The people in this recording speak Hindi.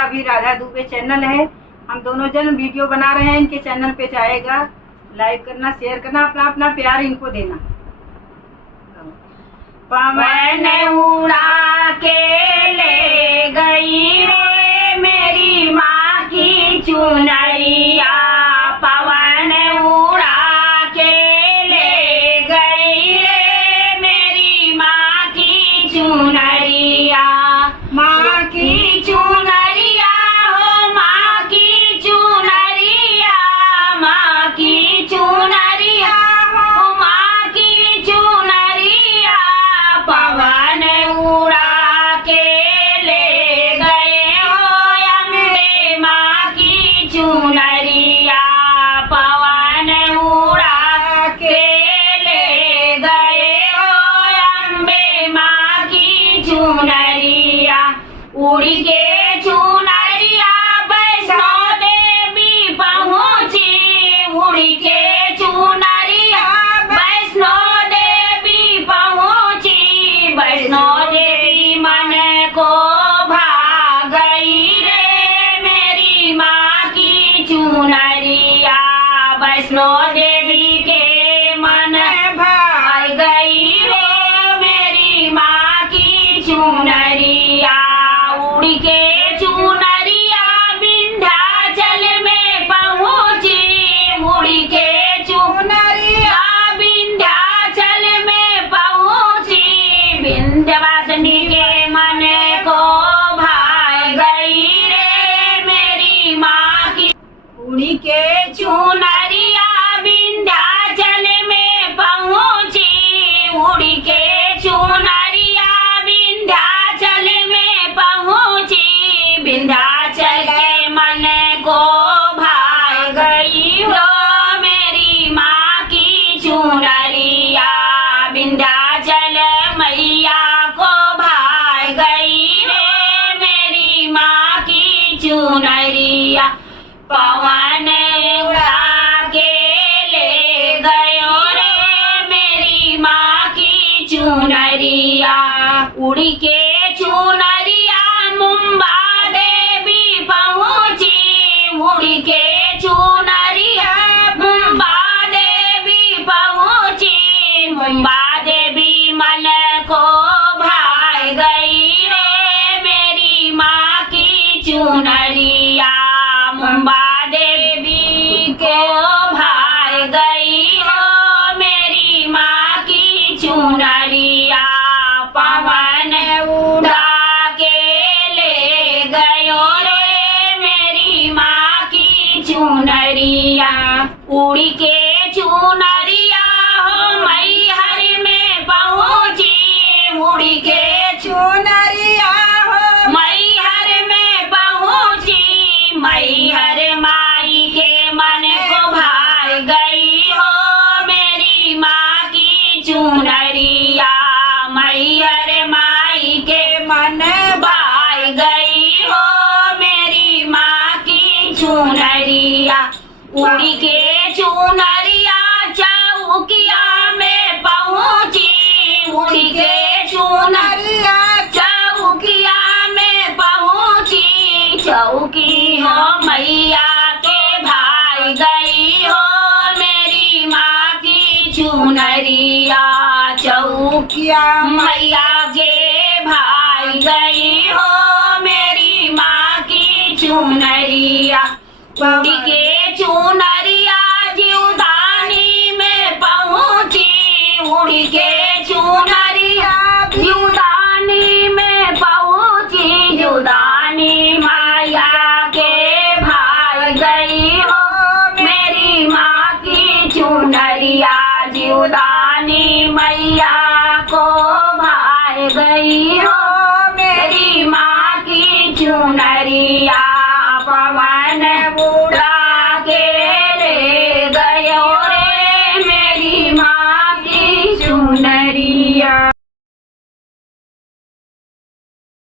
इनका भी राधा दुबे चैनल है। हम दोनों जन वीडियो बना रहे हैं, इनके चैनल पे जाएगा, लाइक करना, शेयर करना, अपना अपना प्यार इनको देना। पवन उड़ा के ले गई रे मेरी माँ की चुनरिया, पवन उड़ा के ले गई रे मेरी माँ की चुनरिया, माँ की चुनरिया हो माँ की चुनरिया, माँ की चुनरिया हो माँ की चुनरिया, पवन उड़ा के ले गए हो अम्बे माँ की चुनरिया, पवन उड़ा के ले गए हो अम्बे माँ की चुनरिया, उड़ी के चुनरिया वैष्णो देवी पहुँची, उड़ी के चुनरिया वैष्णो देवी पहुँची, वैष्णो देवी मन को भा गई रे मेरी माँ की चुनरिया, वैष्णो देवी के मन भा गई रे मेरी माँ की चुनरिया, उड़ी के चुनरिया विंध्याचल में पहुँची, उड़ी के चुनरिया विंध्याचल में पहुँची, विंध्यवासिनी के मन को भा गई रे मेरी माँ की, उड़ी के चुनरिया विंध्याचल में पहुँची, उड़ी के चुनरिया विंध्याचल में पहुँची, विंध्याचल के मन को भा गई हो मेरी माँ की चुनरिया, विंध्याचल मैया को भा गई रे मेरी माँ की चुनरिया, पवन उड़ा के ले गयो रे मेरी माँ की चुनरिया, उड़ी के चुनरिया मुंबा देवी पहुँची, उड़ी के चुनरिया मुंबा देवी पहुँची, मुंबा देवी मन को भा गई रे मेरी माँ की चुनरिया, मुंबा देवी को भा गई हो मेरी माँ की चुनरिया, पवन उड़ा के ले गयो रे मेरी माँ की चुनरिया, उड़ी के चुनरिया हो मैहर में पहुँची, उड़ी के चुनरिया हो मैहर में पहुँची, मैहर माई के मन को भा गई हो मेरी माँ की चुनरिया, मैहर माई के मन भा गई हो मेरी माँ की चुनरिया, उड़ी के चुनरिया चौकिया में पहुँची, उड़ी के चुनरिया चौकिया में पहुँची, चौकी हो मैया के भाई गई हो मेरी माँ की चुनरिया, चौकिया मैया के भाई गई हो मेरी माँ की चुनरिया, उड़ी के चुनरिया जीवदानी में पहुँची, उड़ी के चुनरिया जीवदानी में पहुँची, जीवदानी माया के भाई गई हो मेरी माँ की चुनरिया, जीवदानी मैया को भाई गई हो मेरी माँ की चुनरिया, पवन उड़ा